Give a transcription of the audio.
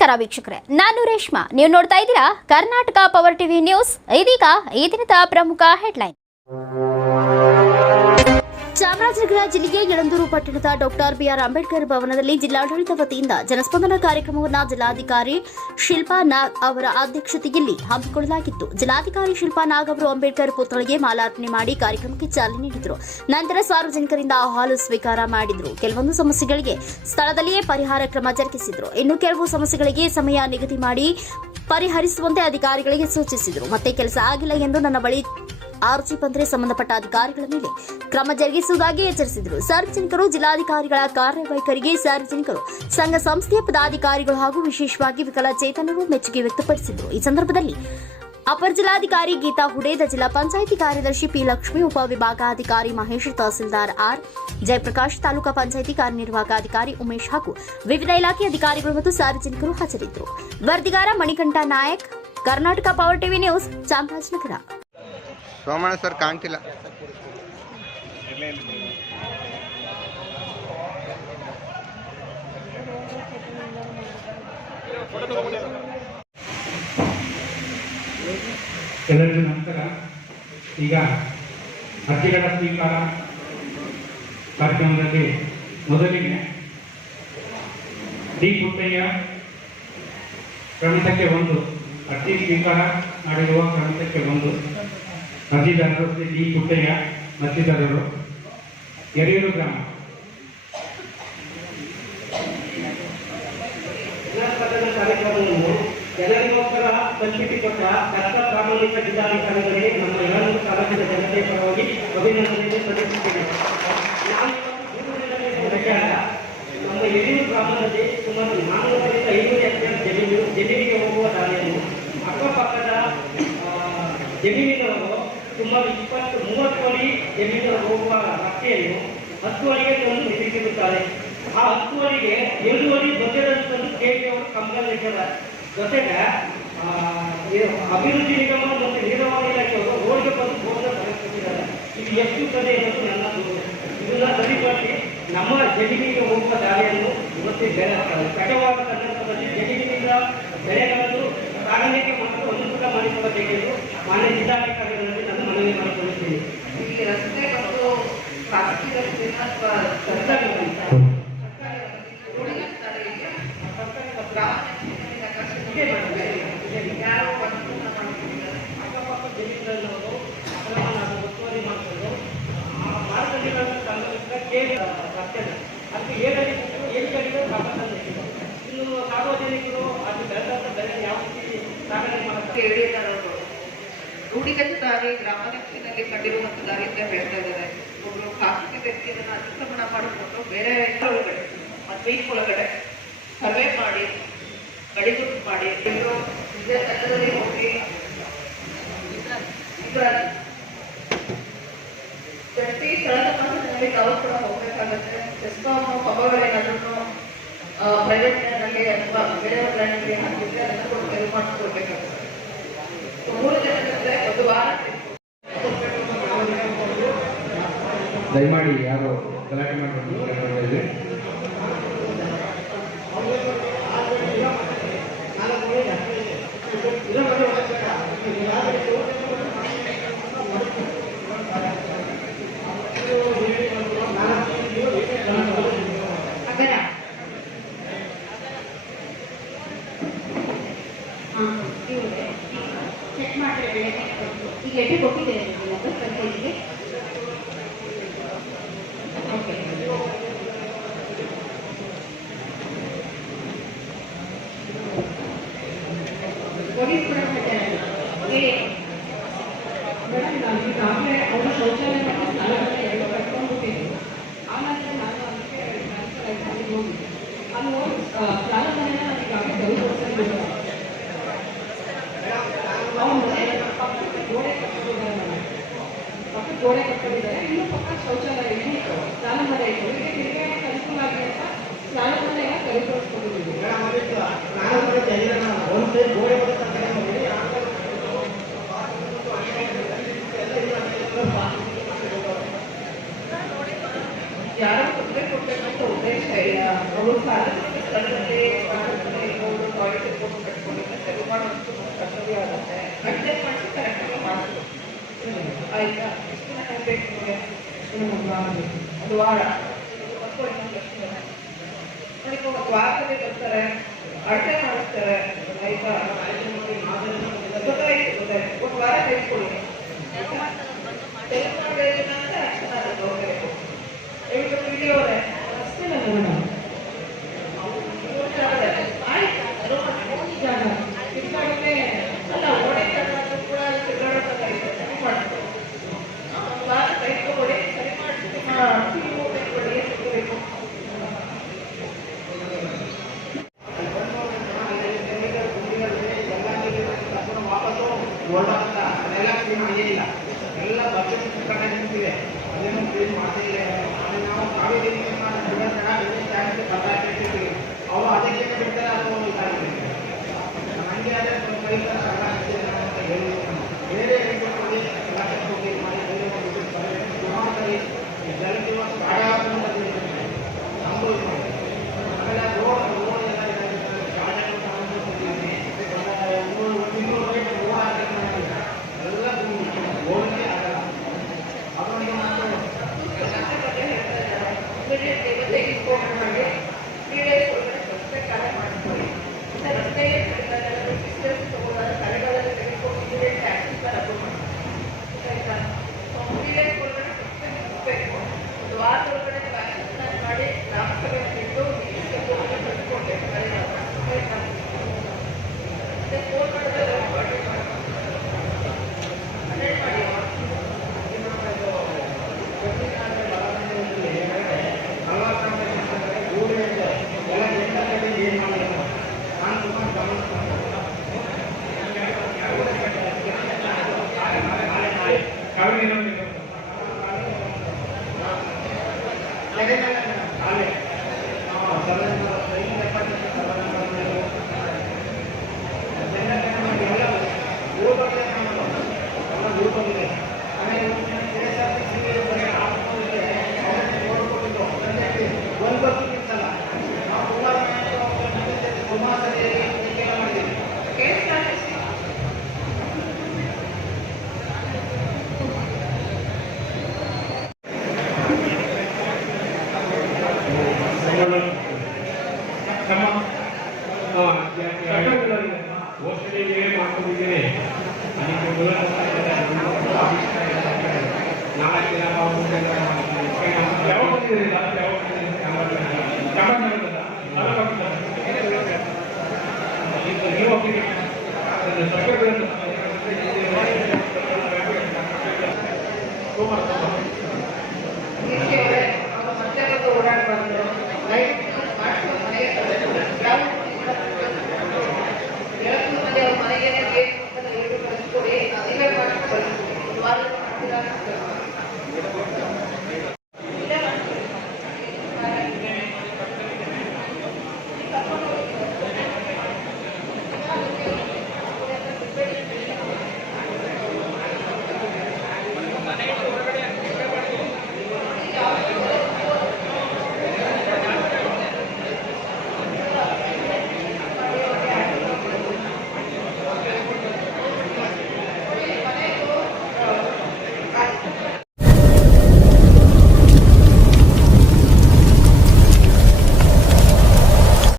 ನಮಸ್ಕಾರ ವೀಕ್ಷಕರೇ, ನಾನು ರೇಷ್ಮಾ. ನೀವು ನೋಡ್ತಾ ಇದ್ದೀರಾ ಕರ್ನಾಟಕ ಪವರ್ ಟಿವಿ ನ್ಯೂಸ್. ಇದೀಗ ಈ ದಿನದ ಪ್ರಮುಖ ಹೆಡ್ಲೈನ್. ಚಾಮರಾಜನಗರ ಜಿಲ್ಲೆಯ ಯಳಂದೂರು ಪಟ್ಟಣದ ಡಾಕ್ಟರ್ ಬಿಆರ್ ಅಂಬೇಡ್ಕರ್ ಭವನದಲ್ಲಿ ಜಿಲ್ಲಾಡಳಿತ ವತಿಯಿಂದ ಜನಸ್ಪಂದನ ಕಾರ್ಯಕ್ರಮವನ್ನು ಜಿಲ್ಲಾಧಿಕಾರಿ ಶಿಲ್ಪಾ ನಾಗ್ ಅವರ ಅಧ್ಯಕ್ಷತೆಯಲ್ಲಿ ಹಮ್ಮಿಕೊಳ್ಳಲಾಗಿತ್ತು. ಜಿಲ್ಲಾಧಿಕಾರಿ ಶಿಲ್ಪಾ ನಾಗ್ ಅವರು ಅಂಬೇಡ್ಕರ್ ಪುತ್ಥಳಿಗೆ ಮಾಲಾರ್ಪಣೆ ಮಾಡಿ ಕಾರ್ಯಕ್ರಮಕ್ಕೆ ಚಾಲನೆ ನೀಡಿದರು. ನಂತರ ಸಾರ್ವಜನಿಕರಿಂದ ಅಹವಾಲು ಸ್ವೀಕಾರ ಮಾಡಿದರು. ಕೆಲವೊಂದು ಸಮಸ್ಯೆಗಳಿಗೆ ಸ್ಥಳದಲ್ಲಿಯೇ ಪರಿಹಾರ ಕ್ರಮ ಜರುಗಿಸಿದರು. ಇನ್ನು ಕೆಲವು ಸಮಸ್ಯೆಗಳಿಗೆ ಸಮಯ ನಿಗದಿ ಮಾಡಿ ಪರಿಹರಿಸುವಂತೆ ಅಧಿಕಾರಿಗಳಿಗೆ ಸೂಚಿಸಿದರು. ಮತ್ತೆ ಕೆಲಸ ಆಗಿಲ್ಲ ಎಂದು ನನ್ನ ಬಳಿ ಆರ್ಜಿ ಬಂದರೆ ಸಂಬಂಧಪಟ್ಟ ಅಧಿಕಾರಿಗಳ ಮೇಲೆ ಕ್ರಮ ಜರುಗಿಸುವುದಾಗಿ ಎಚ್ಚರಿಸಿದರು. ಸಾರ್ವಜನಿಕರು ಜಿಲ್ಲಾಧಿಕಾರಿಗಳ ಕಾರ್ಯವೈಖರಿಗೆ ಸಾರ್ವಜನಿಕರು ಸಂಘ ಸಂಸ್ಥೆಯ ಪದಾಧಿಕಾರಿಗಳು ಹಾಗೂ ವಿಶೇಷವಾಗಿ ವಿಕಲಚೇತನರು ಮೆಚ್ಚುಗೆ ವ್ಯಕ್ತಪಡಿಸಿದರು. ಈ ಸಂದರ್ಭದಲ್ಲಿ ಅಪರ ಜಿಲ್ಲಾಧಿಕಾರಿ ಗೀತಾ ಹುಡೇದ, ಜಿಲ್ಲಾ ಪಂಚಾಯಿತಿ ಕಾರ್ಯದರ್ಶಿ ಪಿ ಲಕ್ಷ್ಮಿ, ಉಪವಿಭಾಗಾಧಿಕಾರಿ ಮಹೇಶ್, ತಹಸೀಲ್ದಾರ್ ಆರ್ ಜಯಪ್ರಕಾಶ್, ತಾಲೂಕಾ ಪಂಚಾಯಿತಿ ಕಾರ್ಯನಿರ್ವಾಹಕ ಅಧಿಕಾರಿ ಉಮೇಶ್ ಹಾಗೂ ವಿವಿಧ ಇಲಾಖೆ ಅಧಿಕಾರಿಗಳು ಮತ್ತು ಸಾರ್ವಜನಿಕರು ಹಾಜರಿದ್ದರು. ವರದಿಗಾರ Manikantha Nayak, Karnataka power TV news, Chamarajanagar. Somanna sir ಕಾಣ್ತಿಲ್ಲ. ಎಲ್ಲರಿಗೂ ನಮಸ್ಕಾರ. ಈಗ ಅರ್ಜಿಗಳ ಸ್ವೀಕಾರ ಕಾರ್ಯಕ್ರಮದಲ್ಲಿ ಮೊದಲಿಗೆ ಡಿ ಪುಟ್ಟಯ್ಯ ಕ್ರಮಕ್ಕೆ 1 ಅರ್ಜಿ ಸ್ವೀಕಾರ ಮಾಡಿರುವ ಕ್ರಮಕ್ಕೆ 1 ಅರ್ಜಿದಾರರು ಶ್ರೀ ಡಿ ಪುಟ್ಟಯ್ಯ ಮತ್ತಿತರರು, ಯರಿಯೂರು ಗ್ರಾಮ. ಕಾರ್ಯಕ್ರಮವನ್ನು ಜನರಿಗೋಸ್ಕರ ಕಲ್ಪಿಸಿಕೊಟ್ಟ ಕಷ್ಟ ಪ್ರಾಮಾಣಿಕ ಜಿಲ್ಲಾಧಿಕಾರಿಗಳಿಗೆ ನಮ್ಮ ಯಳಂದೂರು ತಾಲೂಕಿನ ಜನತೆಯ ಪರವಾಗಿ ಅಭಿನಂದನೆ ಸಲ್ಲಿಸುತ್ತೇನೆ. ನಮ್ಮ ಯರಿಯೂರು ಗ್ರಾಮದಲ್ಲಿ ಸುಮಾರು 400-500 ಎಕರೆ ಜಮೀನಿಗೆ ಹೋಗುವ ದಾರಿಯನ್ನು ಅಕ್ಕಪಕ್ಕದ ಜಮೀನಿನವರು ಸುಮಾರು 20-30 ಅಡಿ ಜಮೀನು ಹೋಗುವ ರಸ್ತೆಯನ್ನು 10 ಅಡಿಗೆ ತಂದು ನಿರ್ಮಿಸಿರುತ್ತಾರೆ. ಆ 10 ಅಡಿಗೆ 7 ಅಡಿ ಬಜೆಟನ್ನು ಕೇಳಿಯವರು ಕಂಬಲಿದ್ದಾರೆ. ಜೊತೆಗೆ ಅಭಿವೃದ್ಧಿ ನಿಗಮ ಮತ್ತು ನೀರಾವರಿ ಇಲಾಖೆಯವರು ರೋಡ್ಗೆ ಬಂದು ಬೋರ್ನ ತಲುಪಿಸಿದ್ದಾರೆ. ಇದು ಎಷ್ಟು ಕಡೆ ಅನ್ನೋದು ನನ್ನ ದೂರ. ಇದನ್ನ ಸರಿಪಡಿಸಿ ನಮ್ಮ ಜಮೀನಿಗೆ ಹೋಗುವ ದಾರಿಯನ್ನು ಇವತ್ತು ಕಟವಾದ ಸಂದರ್ಭದಲ್ಲಿ ಜಮೀನಿನಿಂದ ಬೆಳೆಗಳನ್ನು ಸಾಗಾಣಿಕೆ ಮತ್ತು ಅನುಕೂಲ ಮಾಡಿಕೊಳ್ಳಬೇಕೆಂದು ಮಾನ್ಯ ಜಿಲ್ಲಾಧಿಕಾರಿಗಳಲ್ಲಿ ನಾನು ಮನವಿ ಮಾಡಿಕೊಳ್ಳುತ್ತೇನೆ. ಈ ರಸ್ತೆ ಮತ್ತು ಖಾಸಗಿ ರಸ್ತೆನ ಅಕ್ಕಪಕ್ಕ ಜಮೀನುಗಳನ್ನು ಒತ್ತುವರಿ ಮಾಡಿಕೊಂಡು ಮಾರುಕಟ್ಟೆಗಳನ್ನು ಸಂಬಂಧಿಸಿದ ಕೇಳಿ ರಸ್ತೆನ ಅದಕ್ಕೆ 7 ಕಡೆಗೂ ಸಾಕಷ್ಟು. ಇನ್ನು ಸಾರ್ವಜನಿಕರು ಅದು ಬೆಳೆದಂತ ಬೆಳೆ ಯಾವ ರೀತಿ ಸಾಗಣೆ ಮಾಡುತ್ತಾರೆ ರೂಢಿಗತ ದಾರಿ ಗ್ರಾಮದಲ್ಲಿ ಕಂಡಿರುವಂತಹ ದಾರಿ ಅಂತ ಹೇಳ್ತಾ ಇದ್ದಾರೆ. ಒಬ್ಬರು ಖಾಸಗಿ ವ್ಯಕ್ತಿಯನ್ನು ಅತಿಕ್ರಮಣ ಮಾಡಿಕೊಂಡು ಬೇರೆ ಒಳಗಡೆ ಮದ್ವೀಪ್ ಒಳಗಡೆ ಸರ್ವೆ ಮಾಡಿ ಗಡಿಗುಟ್ಟು ಮಾಡಿ ಇದೇ ತಂಡದಲ್ಲಿ ಹೋಗಿ ಪ್ರತಿ ಸ್ಥಳದ ಮಾಸದಲ್ಲಿ ಅವರು ಕೂಡ ಹೋಗಬೇಕಾಗುತ್ತೆ. ಎಸ್ಕಾಂ ಪಬ್ಬಗಳೇನಾದ್ರೂ ಪ್ರೈವೇಟ್ ಲ್ಯಾಂಡ್ನಲ್ಲಿ ಅಥವಾ ಬೇರೆ ಲ್ಯಾಂಡ್ಗೆ ಹಾಕಿದ್ರೆ ಅದನ್ನು ಕೂಡ ತೆರವು ಮಾಡಿಸ್ಕೊಳ್ಬೇಕಾಗುತ್ತೆ. 3 ಜನಕ್ಕೆ 1 ವಾರ. ದಯಮಾಡಿ ಯಾರು ಗಲಾಟೆ ಮಾಡಬೇಕು. ಚೆಕ್ ಮಾಡಿದ್ರೆ ಈಗ ಎಲ್ಲಿ ಕೊಟ್ಟಿದ್ದೇನೆ ಪಂಚಾಯತಿಗೆ. ಓಕೆ, ಪೊಲೀಸ್ ಕೂಡ ಮೇಡಮ್, ನಾನು ಈಗಾಗಲೇ ಅವರು ಶೌಚಾಲಯ ಮತ್ತು ಸ್ಥಳಗಳನ್ನು ಕಟ್ಕೊಂಡ್ಬಿಟ್ಟಿದ್ರು. ಆನಂತರ ನಾನು ಅದಕ್ಕೆ ಟ್ರಾನ್ಸ್ಫರ್ ಆಗಿ ಅಲ್ಲಿ ಹೋಗಿದ್ದೆ. ಅಲ್ಲಿ ಹೋಗಿ ಸ್ಥಳಗಳನ್ನ ನಾನು ಈಗಾಗಲೇ ಗೌರವಿಸಿದ್ದು. ಪಕ್ಕದ ಗೋಡೆ ಕಟ್ಟಿದ್ದಾರೆ. ಇನ್ನು ಪಕ್ಕ ಶೌಚಾಲಯ ಇತ್ತು, ಸ್ನಾನಮನೆ ಇತ್ತು. ಈಗ ತಿರುಗಿ ಅನುಕೂಲ ಆಗಿ ಅಂತ ಸ್ನಾನಮನೆಯ ಕಲಿತೋರಿಸ್ಕೊಂಡಿದ್ದೀವಿ. ಯಾರೋ ತೊಂದರೆ ಕೊಡಬೇಕಂತ ಉದ್ದೇಶ ಇಲ್ಲ. ಅವರು ಸಾರ್ವಜನಿಕ ಸ್ಥಳದಲ್ಲಿ ಇರ್ಬೋದು, ಟಾಯ್ಲೆಟ್ ಮಾಡೋದಕ್ಕೆ ಕರ್ತವ್ಯ ಆಗುತ್ತೆ. ಅಡ್ಜಸ್ಟ್ ಮಾಡಿಸಿ ಕರೆಕ್ಟಾಗಿ ಮಾಡಿಸ್ಬೇಕು. ಆಯ್ತಾ? ಎಷ್ಟು ದಿನ ಬೇಕು ನಿಮಗೆ? ಒಂದು ವಾರ ಅಥವಾ ಇನ್ನೊಂದು ಎಷ್ಟು ದಿನ ನೋಡಿ. ಒಂದು ವಾರದಲ್ಲಿ ಬರ್ತಾರೆ, ಅಳತೆ ಮಾಡಿಸ್ತಾರೆ. ಆಯ್ತಾ? ಗೊತ್ತಾಯ್ತು. ಒಂದು ವಾರ ತೆಗೆದುಕೊಳ್ಳಿ. ತೆಗೆದುಕೊಂಡ್ರೆ ಅಕ್ಷಣ ಹೋಗಬೇಕು. ದಯವಿಟ್ಟು ವಿಡಿಯೋರೆ ಅಷ್ಟೇ ಅಲ್ಲ ಮೇಡಮ್, ಕಿತ್ತಾಡೋದೇ ಅಲ್ಲ, ಓಡೆ ಕರ್ನಾಟಕ ಕೂಡ ತಿರುಗಾಡೋದಾಗಿರುತ್ತೆ. ಸರಿ ಮಾಡ್ತಾರೆ. ಒಂದು ವಾರ ತೆಗೆದುಕೊಳ್ಳಿ, ಸರಿ ಮಾಡಿಸಿ ನಿಮ್ಮ ತೆಗೆದುಕೊಳ್ಳಿ. ಎಷ್ಟು ಬೇಕು ಎಲ್ಲ ಬಜೆಟ್ ನಿಂತಿದೆ, ಅದನ್ನು ಕ್ಲೀನ್ ಮಾಡ್ತಿಲ್ಲ. ನಾವು ಕಾವೇರಿ ಅವರು ಅದಕ್ಕೆ ಬಿಡ್ತಾರೆ, ಅದು ಇದಾಗಿದೆ. ನನಗೆ ಅದೇ ರೈತರ ಅಂತ ಹೇಳಿ ಬೇರೆ ರೈತರಲ್ಲಿ ಹೋಗಿ ಮಾಡಿ ಜಲಜೀವ ನಮ್ಮದು ಆಮೇಲೆ ರೋಡ್ ಎಲ್ಲ ಇನ್ನೂರು ರೈಟ್ ರೋಡ್ ಹಾಕಿ ಎಲ್ಲ ಹೋಗಲಿಕ್ಕೆ ಆಗಲ್ಲ. ಅದೊಂದು ಮಾತ್ರ ಮಾಡ್ಕೊಂಡಿದ್ದೇನೆ. ನಾಳೆ